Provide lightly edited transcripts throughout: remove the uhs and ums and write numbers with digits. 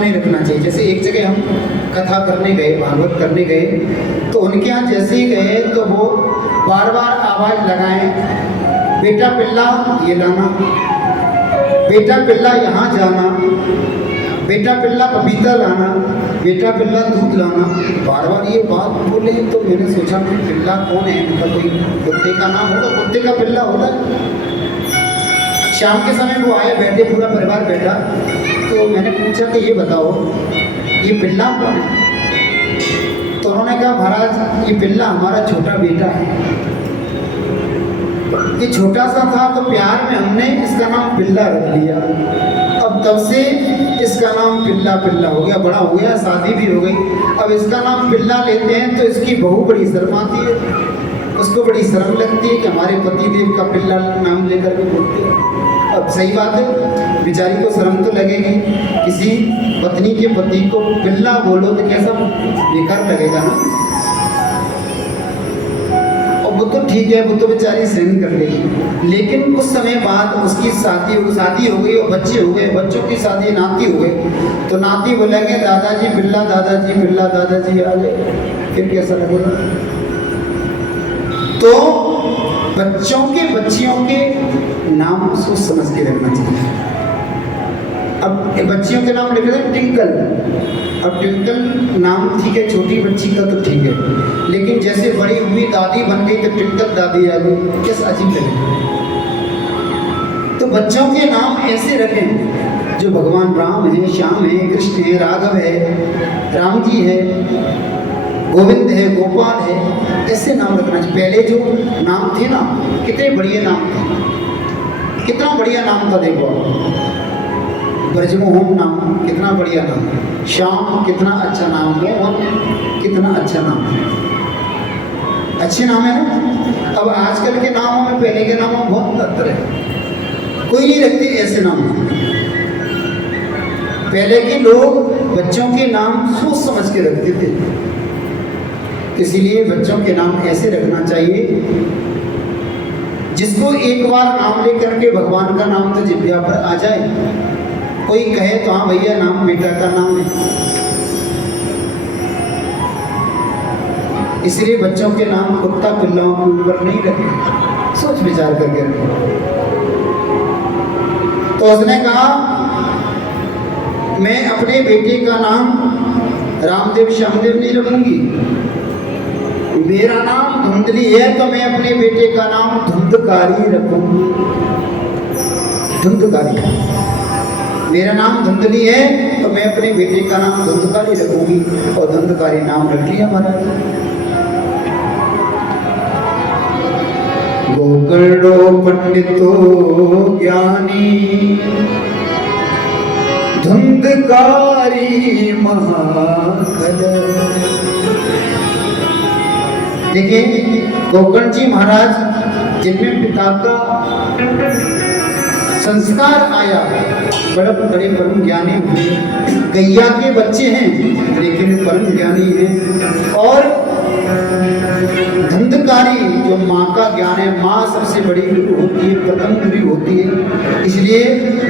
नहीं रखना चाहिए। जैसे एक जगह हम कथा करने गए, भागवत करने गए, तो उनके यहाँ जैसे ही गए तो वो बार बार आवाज़ लगाएं, बेटा पिल्ला ये लाना, बेटा पिल्ला यहाँ जाना, बेटा पिल्ला पपीता लाना, बेटा पिल्ला दूध लाना, बार बार ये बात बोले। तो मैंने सोचा कि पिल्ला कौन है, मतलब कोई कुत्ते का नाम होगा, कुत्ते का पिल्ला होता है। शाम के समय वो आए, बैठे, पूरा परिवार बैठा, तो मैंने पूछा कि ये बताओ ये पिल्ला कौन है? तो उन्होंने कहा महाराज ये पिल्ला हमारा छोटा बेटा है। ये छोटा सा था तो प्यार में हमने इसका नाम पिल्ला रख लिया। अब तब से इसका नाम पिल्ला पिल्ला हो गया, बड़ा हो गया, शादी भी हो गई। अब इसका नाम पिल्ला लेते हैं तो इसकी बहू बड़ी शर्म आती है, उसको बड़ी शर्म लगती है कि हमारे पति देव का पिल्ला नाम लेकर के बोलते हैं। अब सही बात है, बेचारी को शर्म तो लगेगी, किसी पत्नी के पति को पिल्ला बोलो तो कैसा बेकार लगेगा ना। और वो तो ठीक है, वो तो बेचारी सहन कर लेगी, लेकिन कुछ समय बाद उसकी शादी हो गई और बच्चे हो गए, बच्चों की शादी, नाती हो गए, तो नाती बोलेंगे दादाजी पिल्ला, दादाजी पिल्ला, दादाजी आ गए, फिर कैसा लगेगा? तो बच्चों के बच्चियों के नाम सोच समझ के रखना चाहिए। अब बच्चियों के नाम लिखे थे टिंकल, अब टिंकल नाम ठीक है छोटी बच्ची का तो ठीक है, लेकिन जैसे बड़ी हुई दादी बन गई तो टिंकल दादी आ गई, कैसा अजीब लगे। तो बच्चों के नाम ऐसे रखें जो भगवान राम है, श्याम है, कृष्ण है, राघव है, राम जी है, गोविंद है, गोपाल है, ऐसे नाम रखना चाहिए। पहले जो नाम थे ना कितने बढ़िया नाम थे, कितना बढ़िया नाम था, देखो ब्रजमोहन नाम कितना बढ़िया नाम, श्याम कितना अच्छा नाम, मोहन कितना अच्छा नाम, अच्छे नाम है ना। अब आजकल के नामों में पहले के नामों में बहुत अंतर है, कोई नहीं रखते ऐसे नाम। पहले के लोग बच्चों के नाम सोच समझ के रखते थे, इसीलिए बच्चों के नाम ऐसे रखना चाहिए जिसको एक बार नाम लेकर के भगवान का नाम तो जिह्वा पर आ जाए, कोई कहे तो हाँ भैया नाम बेटा का नाम है। इसलिए बच्चों के नाम कुत्ता पिल्लाओं के ऊपर नहीं रखे, सोच विचार करके रखे। तो उसने कहा मैं अपने बेटे का नाम रामदेव श्यामदेव नहीं रखूंगी, मेरा नाम धुंधली है तो मैं अपने बेटे का नाम धुंधकारी रखूंगी। धुंधकारी, मेरा नाम धुंधली है तो मैं अपने बेटे का नाम धुंधकारी रखूंगी, और धुंधकारी नाम रख लिया महाराज। गोकर्णो पंडितो ज्ञानी धुंधकारी महाकल। देखिए गोकर्ण जी महाराज जिनमें पिता का संस्कार आया, बड़े बड़े परम ज्ञानी हुए, गैया के बच्चे हैं लेकिन परम ज्ञानी हैं। और धुंधकारी जो माँ का ज्ञान है, माँ सबसे बड़ी गुरु होती है, प्रथम गुरु होती है, इसलिए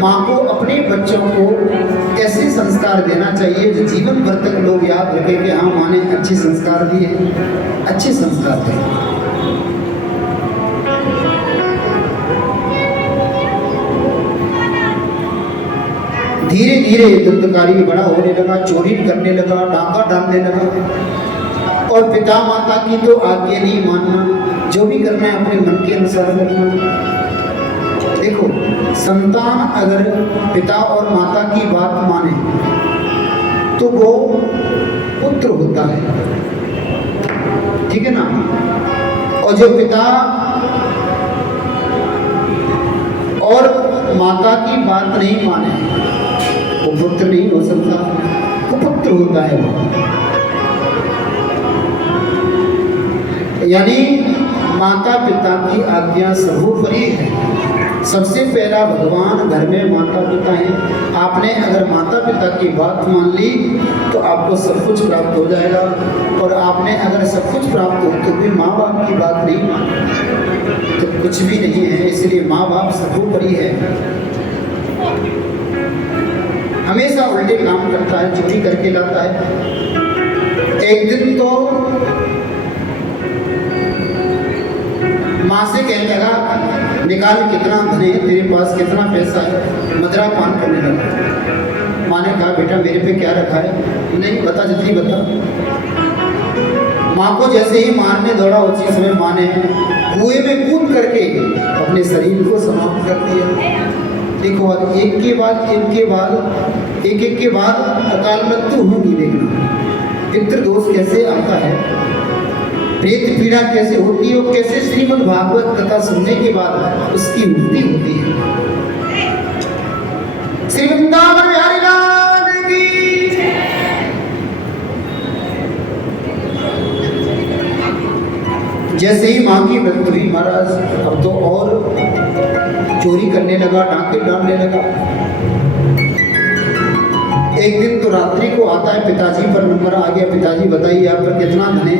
माँ को अपने बच्चों को ऐसे संस्कार देना चाहिए जो जीवन भर तक लोग याद रखें कि हाँ माँ ने अच्छे संस्कार दिए, अच्छे संस्कार दिए। धीरे धीरे धुंधकारी बड़ा होने लगा, चोरी करने लगा, डाका डालने लगा, और पिता माता की तो आज्ञा नहीं मानना, जो भी करना है अपने मन के अनुसार करना। देखो संतान अगर पिता और माता की बात माने तो वो पुत्र होता है, ठीक है ना। और जो पिता और माता की बात नहीं माने वो पुत्र नहीं हो सकता, कुपुत्र होता है वो। यानी माता पिता की आज्ञा सर्वोपरि है। सबसे पहला भगवान, घर में माता पिता हैं। आपने अगर माता पिता की बात मान ली तो आपको सब कुछ प्राप्त हो जाएगा, और आपने अगर सब कुछ प्राप्त हो तो भी माँ बाप की बात नहीं मानी तो कुछ भी नहीं है। इसलिए माँ बाप सर्वोपरि है। हमेशा उल्टे काम करता है, चोरी करके लाता है। एक दिन तो माँ से कहने लगा, निकाल कितना धन है तेरे पास, कितना पैसा है। मदिरा पान करने लगा। माँ ने कहा, बेटा मेरे पे क्या रखा है? नहीं बता, जल्दी बता। माँ को जैसे ही मारने दौड़ा, उसी समय माँ ने कुएं में कूद करके अपने शरीर को समाप्त कर दिया। देखो एक के बाद एक के बाद अकाल मृत्यु होगी। देखना पितृ दोष कैसे आता है, प्रेत पीड़ा कैसे होती है, और कैसे श्रीमद् भागवत कथा सुनने के बाद उसकी मुक्ति होती है। श्री वृंदावन बिहारी लाल की। जैसे ही माँ की मृत्यु हुई, महाराज अब तो और चोरी करने लगा, डांके डालने लगा। एक दिन तो रात्रि को आता है, पिताजी पर नंबर आ गया, पिताजी बताइए आप पर कितना धन है।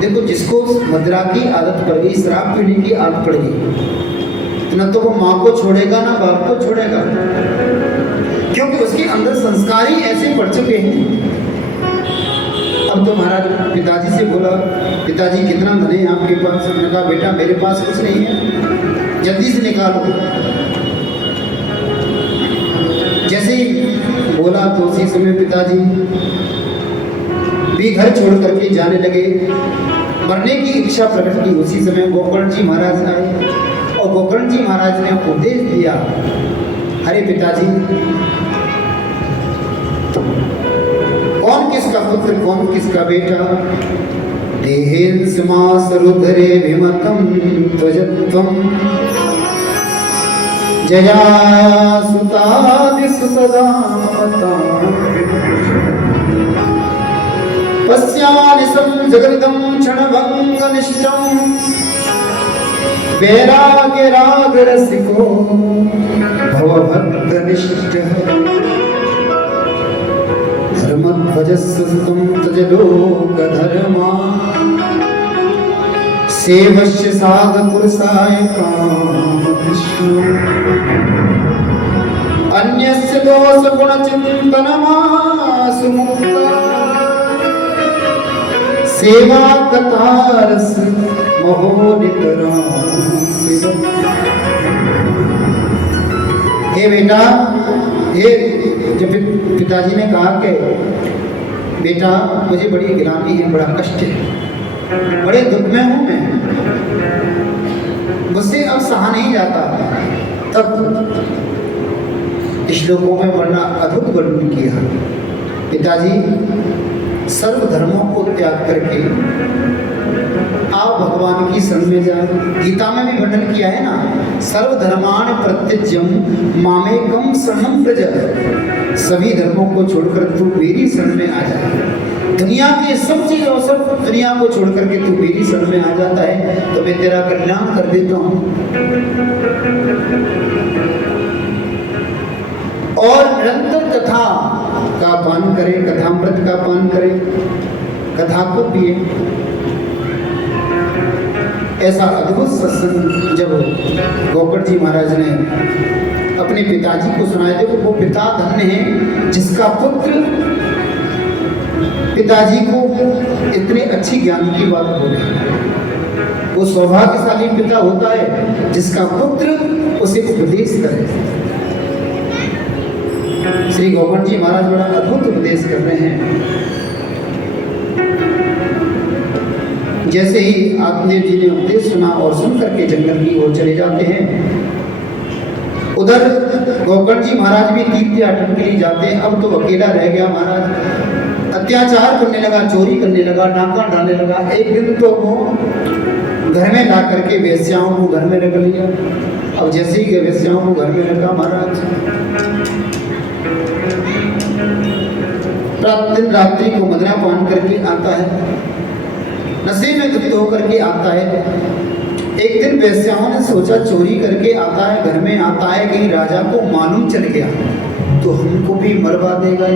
देखो जिसको मदिरा की आदत पड़ गई, शराब पीने की आदत पड़ गई, न तो वो माँ को छोड़ेगा ना बाप को छोड़ेगा, क्योंकि उसके अंदर संस्कार ही ऐसे पड़ चुके हैं। अब तो महाराज पिताजी से बोला, पिताजी कितना धन है आपके पास? मैंने कहा, बेटा मेरे पास कुछ नहीं है, जल्दी से निकालो। जैसे ही बोला तो उसी समय पिताजी भी घर छोड़ करके जाने लगे। मरने की इच्छा प्रकट की। उसी समय गोकर्ण जी महाराज आए और गोकर्ण जी महाराज ने उपदेश दिया, अरे पिताजी, कौन किसका पुत्र, कौन किसका बेटा? देहेन समास रुद्रे विमतम त्वजत्वम जया सुतादिस सदा पश्यानिसं जगरिदं क्षणभंगनिष्ठं वैराग्य राग रसिको भवभक्तनिष्ठः धर्मध्वजस्सुतं तजलोकधर्मा सेवश्य साधपुरुषाय कामकृष्णो अन्यस्य दोषगुणचिन्तनमासु मुक्ता सेवा कथारस महोनितरां। हे बेटा, हे जब पिताजी ने कहा कि बेटा मुझे बड़ी गिलानी है, बड़ा कष्ट है, बड़े दुख में हूँ मैं, मुझसे अब सहा नहीं जाता, तब श्लोकों में वर्णना अद्भुत वर्णन किया। पिताजी सर्व धर्मों को त्याग करके आप भगवान की शरण में जाए। गीता में भी वर्णन किया है ना, सर्वधर्मान प्रत्यज्यम मामेकम शरणं व्रज। सभी धर्मों को छोड़कर तू मेरी शरण में आ जाए। दुनिया के सब चीजों, सब दुनिया को छोड़ करके तू मेरी शरण में आ जाता है तो मैं तेरा कल्याण कर देता हूँ। और निरंतर कथा का पान करे, कथामृत का पान करे, कथा को पिए। ऐसा अद्भुत सत्संग जब गोकर्ण जी महाराज ने अपने पिताजी को सुनाया। देखो वो पिता धन्य है जिसका पुत्र पिताजी को इतने अच्छी ज्ञान की बात बोले। वो सौभाग्यशाली पिता होता है जिसका पुत्र उसे उपदेश करे। श्री गोकर्ण जी महाराज बड़ा अद्भुत उपदेश कर रहे हैं। जैसे ही आत्मदेव जी ने उपदेश सुना और सुन करके जंगल की ओर चले जाते हैं, उधर गोकर्ण जी महाराज भी तीर्थयाटन के लिए जाते हैं। अब तो अकेला रह गया महाराज, अत्याचार करने लगा, चोरी करने लगा, डाका डालने लगा। एक दिन तो वो घर में ला करके वेश्याओं को घर में रख लिया। अब जैसे ही वेश्याओं को घर में रखा महाराज, दिन रात्रि को मदिरा पान करके आता है, नशे में धुत होकर के आता है। एक दिन वेश्याओं ने सोचा चोरी करके आता है, घर में आता है, कहीं राजा को मालूम चल गया तो हमको भी मरवा देगा,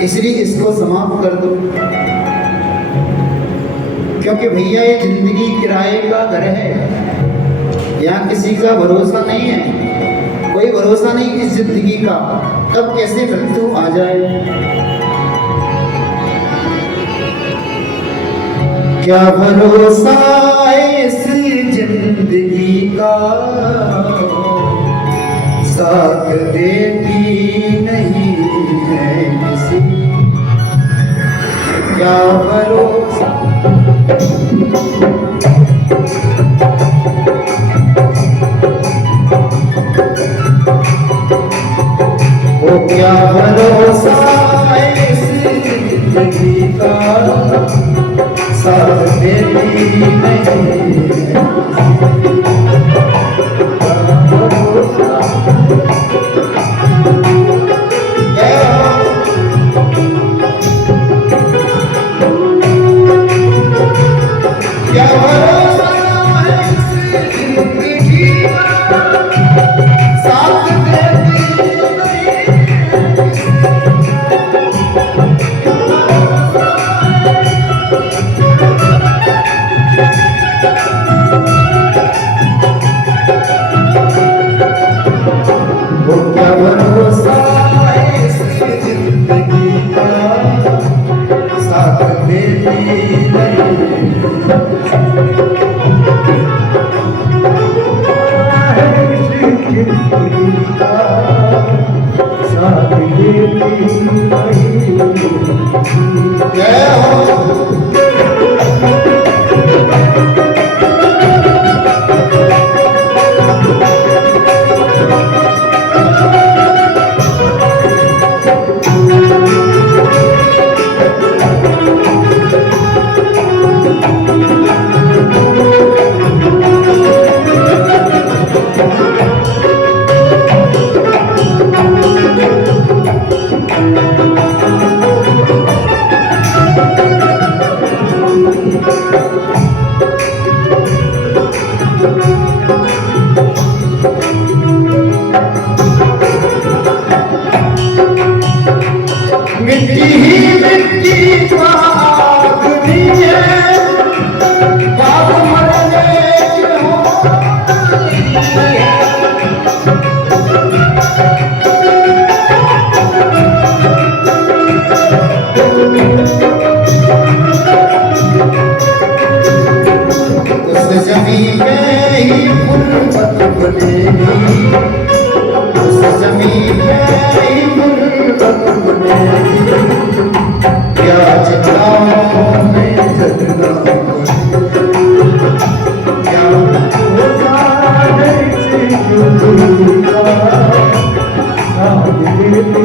इसलिए इसको समाप्त कर दो। क्योंकि भैया ये जिंदगी किराए का घर है, यहाँ किसी का भरोसा नहीं है। कोई भरोसा नहीं इस जिंदगी का, कब कैसे मृत्यु आ जाए। क्या भरोसा इस जिंदगी का, साथ देती नहीं है किसी। क्या भरोसा क्या भरोसा इस जिंदगी का, साथ देती नहीं है। क्या भरोसा इस जिंदगी का, साथ देती क्या भरोसा इस जिंदगी का, साथ देती नहीं। जिंदगी का साथ देती नहीं। जय हो। मिट्टी ही मिट्टी पाग भी है, पाग मरने क्यों उस जमीन में ही गुर्बत बनेगी, उस जमीन में ही गुर्बत बनेगी। क्या जगह में जगना क्या होता है जिंदगी का, साथ देती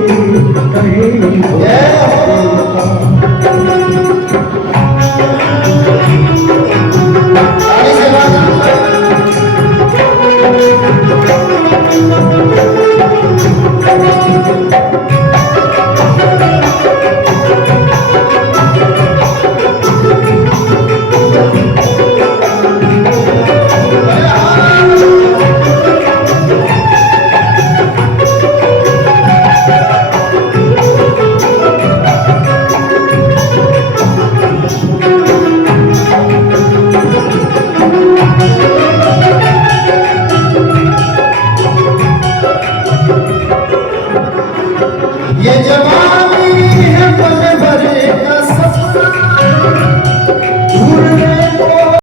नहीं।